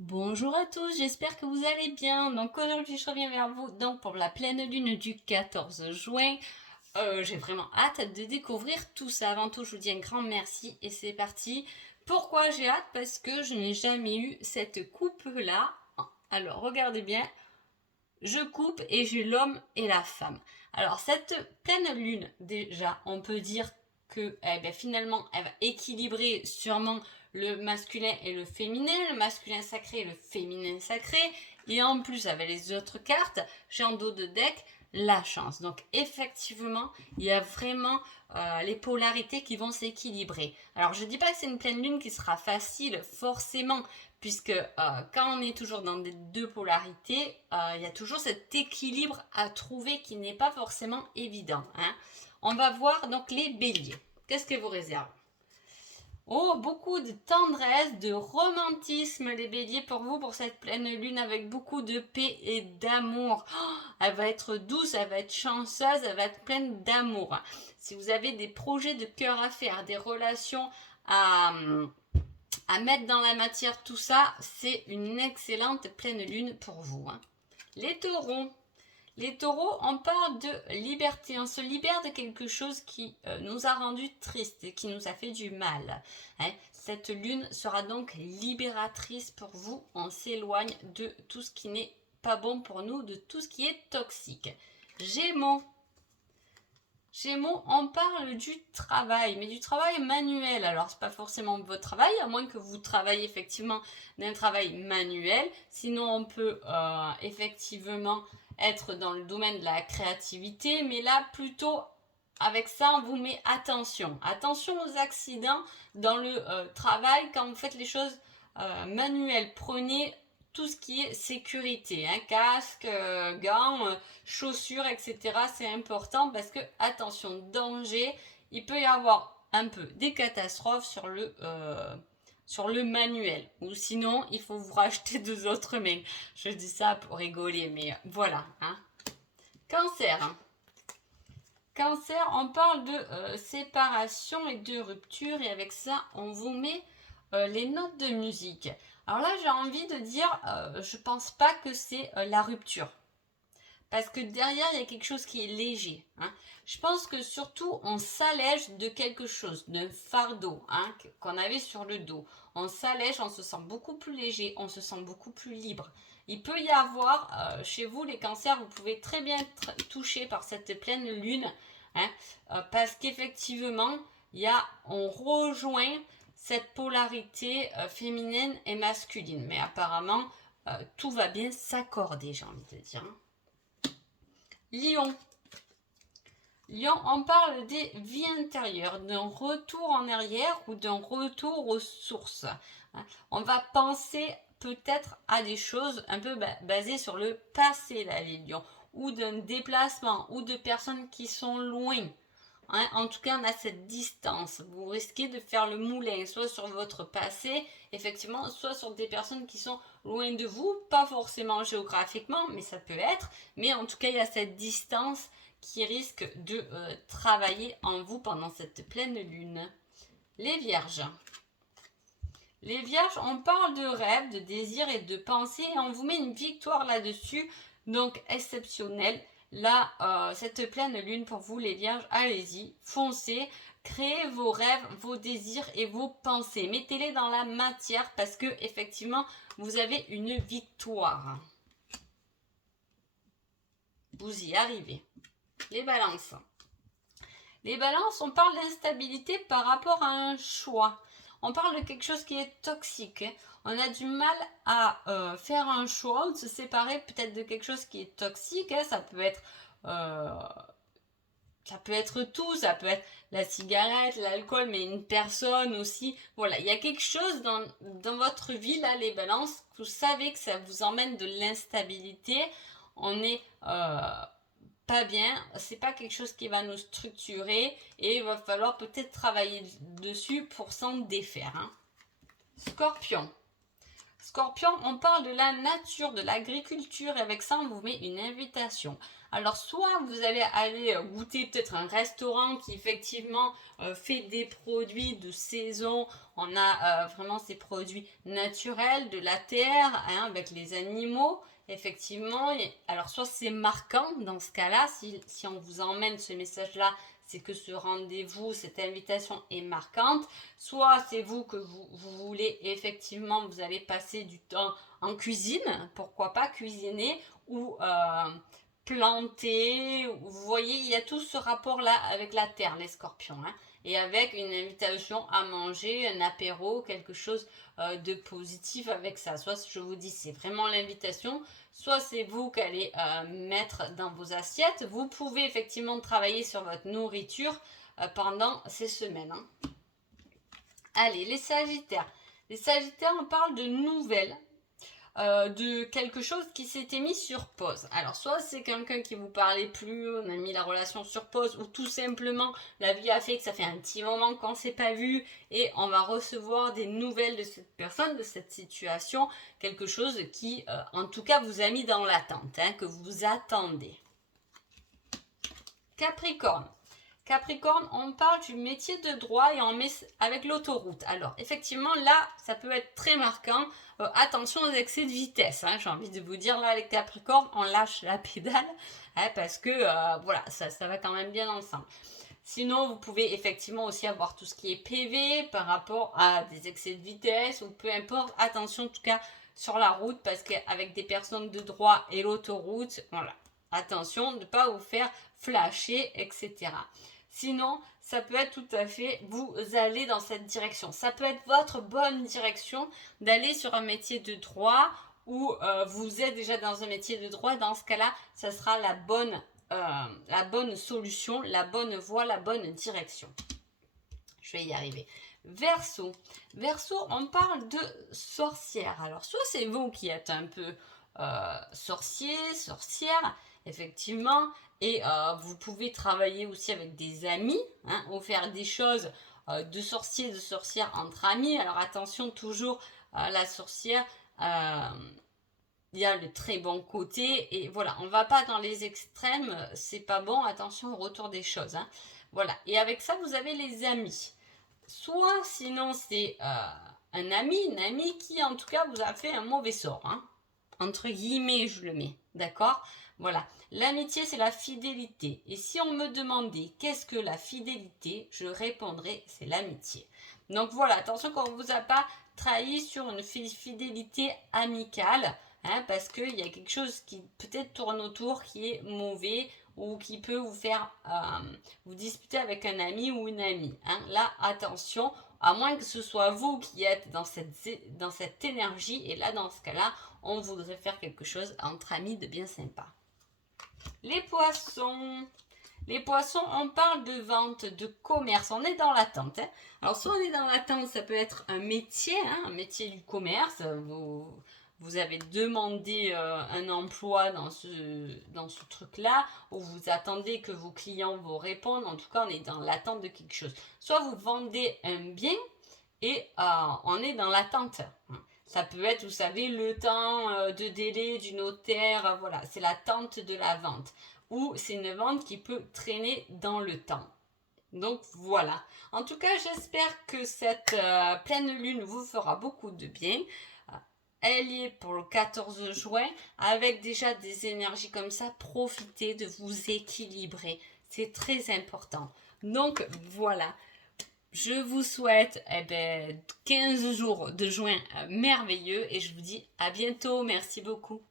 Bonjour à tous, j'espère que vous allez bien. Donc aujourd'hui je reviens vers vous pour la pleine lune du 14 juin. J'ai vraiment hâte de découvrir tout ça. Avant tout je vous dis un grand merci et c'est parti. Pourquoi j'ai hâte? Parce que je n'ai jamais eu cette coupe là. Alors regardez bien, je coupe et j'ai l'homme et la femme. Alors cette pleine lune, déjà, on peut dire que finalement, elle va équilibrer sûrement le masculin et le féminin, le masculin sacré et le féminin sacré. Et en plus, avec les autres cartes, j'ai en dos de deck la chance. Donc effectivement, il y a vraiment les polarités qui vont s'équilibrer. Alors je ne dis pas que c'est une pleine lune qui sera facile, forcément, puisque quand on est toujours dans des deux polarités, il y a toujours cet équilibre à trouver qui n'est pas forcément évident. Hein. On va voir donc les béliers. Qu'est-ce que vous réserve? Oh, beaucoup de tendresse, de romantisme, les béliers, pour vous, pour cette pleine lune, avec beaucoup de paix et d'amour. Oh, elle va être douce, elle va être chanceuse, elle va être pleine d'amour. Si vous avez des projets de cœur à faire, des relations à mettre dans la matière, tout ça, c'est une excellente pleine lune pour vous. Hein. Les taureaux. Les taureaux, on parle de liberté, on se libère de quelque chose qui nous a rendu tristes, qui nous a fait du mal. Hein. Cette lune sera donc libératrice pour vous, on s'éloigne de tout ce qui n'est pas bon pour nous, de tout ce qui est toxique. Gémeaux. Gémeaux, on parle du travail, mais du travail manuel. Alors, c'est pas forcément votre travail, à moins que vous travaillez effectivement d'un travail manuel. Sinon, on peut effectivement être dans le domaine de la créativité, mais là, plutôt, avec ça, on vous met attention. Attention aux accidents dans le travail quand vous faites les choses manuelles. Prenez tout ce qui est sécurité, hein, casque, gants, chaussures, etc. C'est important parce que, attention, danger, il peut y avoir un peu des catastrophes sur le manuel. Ou sinon, il faut vous racheter deux autres mains. Je dis ça pour rigoler, mais voilà. Hein. Cancer. Cancer, on parle de séparation et de rupture. Et avec ça, on vous met les notes de musique. Alors là, j'ai envie de dire, je pense pas que c'est la rupture. Parce que derrière, il y a quelque chose qui est léger. Hein. Je pense que surtout, on s'allège de quelque chose, d'un fardeau hein, qu'on avait sur le dos. On s'allège, on se sent beaucoup plus léger, on se sent beaucoup plus libre. Il peut y avoir, chez vous, les cancers, vous pouvez très bien être touchés par cette pleine lune. Hein, parce qu'effectivement, on rejoint cette polarité féminine et masculine. Mais apparemment, tout va bien s'accorder, j'ai envie de dire. Lion. Lion, on parle des vies intérieures, d'un retour en arrière ou d'un retour aux sources. On va penser peut-être à des choses un peu basées sur le passé, là, les lions, ou d'un déplacement, ou de personnes qui sont loin. Hein, en tout cas, on a cette distance. Vous risquez de faire le moulin, soit sur votre passé, effectivement, soit sur des personnes qui sont loin de vous, pas forcément géographiquement, mais ça peut être. Mais en tout cas, il y a cette distance qui risque de travailler en vous pendant cette pleine lune. Les vierges. Les vierges, on parle de rêves, de désirs et de pensées et on vous met une victoire là-dessus, donc exceptionnelle. Là, cette pleine lune pour vous, les vierges, allez-y, foncez, créez vos rêves, vos désirs et vos pensées. Mettez-les dans la matière parce que effectivement, vous avez une victoire. Vous y arrivez. Les balances. Les balances, on parle d'instabilité par rapport à un choix. On parle de quelque chose qui est toxique. Hein. On a du mal à faire un choix ou de se séparer peut-être de quelque chose qui est toxique. Hein. Ça peut être tout, ça peut être la cigarette, l'alcool, mais une personne aussi. Voilà, il y a quelque chose dans votre vie, là, les balances, vous savez que ça vous emmène de l'instabilité. On est pas bien, c'est pas quelque chose qui va nous structurer et il va falloir peut-être travailler dessus pour s'en défaire. Hein. Scorpion. Scorpion, on parle de la nature, de l'agriculture et avec ça on vous met une invitation. Alors soit vous allez aller goûter peut-être un restaurant qui effectivement fait des produits de saison, on a vraiment ces produits naturels de la terre hein, avec les animaux effectivement. Alors soit c'est marquant dans ce cas-là, si on vous emmène ce message-là, c'est que ce rendez-vous, cette invitation est marquante. Soit c'est vous que vous voulez effectivement, vous allez passer du temps en cuisine, pourquoi pas cuisiner ou planter. Vous voyez, il y a tout ce rapport-là avec la terre, les scorpions. Hein, et avec une invitation à manger, un apéro, quelque chose de positif avec ça. Soit je vous dis, c'est vraiment l'invitation, soit c'est vous qui allez mettre dans vos assiettes. Vous pouvez effectivement travailler sur votre nourriture pendant ces semaines. Hein. Allez, les Sagittaires. Les Sagittaires, on parle de nouvelles, de quelque chose qui s'était mis sur pause. Alors, soit c'est quelqu'un qui vous parlait plus, on a mis la relation sur pause, ou tout simplement, la vie a fait que ça fait un petit moment qu'on ne s'est pas vu, et on va recevoir des nouvelles de cette personne, de cette situation, quelque chose qui, en tout cas, vous a mis dans l'attente, hein, que vous attendez. Capricorne. Capricorne, on parle du métier de droit et on met avec l'autoroute. Alors, effectivement, là, ça peut être très marquant. Attention aux excès de vitesse. Hein, j'ai envie de vous dire, là, les Capricornes, on lâche la pédale hein, parce que, voilà, ça va quand même bien ensemble. Sinon, vous pouvez effectivement aussi avoir tout ce qui est PV par rapport à des excès de vitesse ou peu importe. Attention, en tout cas, sur la route parce qu'avec des personnes de droit et l'autoroute, voilà. Attention de ne pas vous faire flasher, etc. Sinon, ça peut être tout à fait, vous allez dans cette direction. Ça peut être votre bonne direction d'aller sur un métier de droit ou vous êtes déjà dans un métier de droit. Dans ce cas-là, ça sera la bonne solution, la bonne voie, la bonne direction. Je vais y arriver. Verseau. Verseau, on parle de sorcière. Alors, soit c'est vous qui êtes un peu sorcier, sorcière, effectivement, et vous pouvez travailler aussi avec des amis, hein, ou faire des choses de sorcier, de sorcière entre amis. Alors attention, toujours la sorcière, il y a le très bon côté, et voilà, on ne va pas dans les extrêmes, c'est pas bon, attention au retour des choses. Hein. Voilà, et avec ça, vous avez les amis. Soit, sinon, c'est un ami, une amie qui, en tout cas, vous a fait un mauvais sort. Hein. Entre guillemets, je le mets. D'accord? Voilà. L'amitié, c'est la fidélité. Et si on me demandait qu'est-ce que la fidélité, je répondrais c'est l'amitié. Donc voilà, attention qu'on ne vous a pas trahi sur une fidélité amicale, hein, parce qu'il y a quelque chose qui peut-être tourne autour, qui est mauvais, ou qui peut vous faire vous disputer avec un ami ou une amie. Hein. Là, attention, à moins que ce soit vous qui êtes dans cette énergie, et là, dans ce cas-là, on voudrait faire quelque chose entre amis de bien sympa. Les poissons. Les poissons, on parle de vente, de commerce, on est dans l'attente. Hein. Alors, soit on est dans l'attente, ça peut être un métier, hein, un métier du commerce. Vous avez demandé un emploi dans ce truc-là, ou vous attendez que vos clients vous répondent. En tout cas, on est dans l'attente de quelque chose. Soit vous vendez un bien et on est dans l'attente. Ça peut être, vous savez, le temps de délai du notaire, voilà, c'est l'attente de la vente. Ou c'est une vente qui peut traîner dans le temps. Donc voilà. En tout cas, j'espère que cette pleine lune vous fera beaucoup de bien. Elle y est pour le 14 juin. Avec déjà des énergies comme ça, profitez de vous équilibrer. C'est très important. Donc voilà. Je vous souhaite 15 jours de juin merveilleux et je vous dis à bientôt. Merci beaucoup.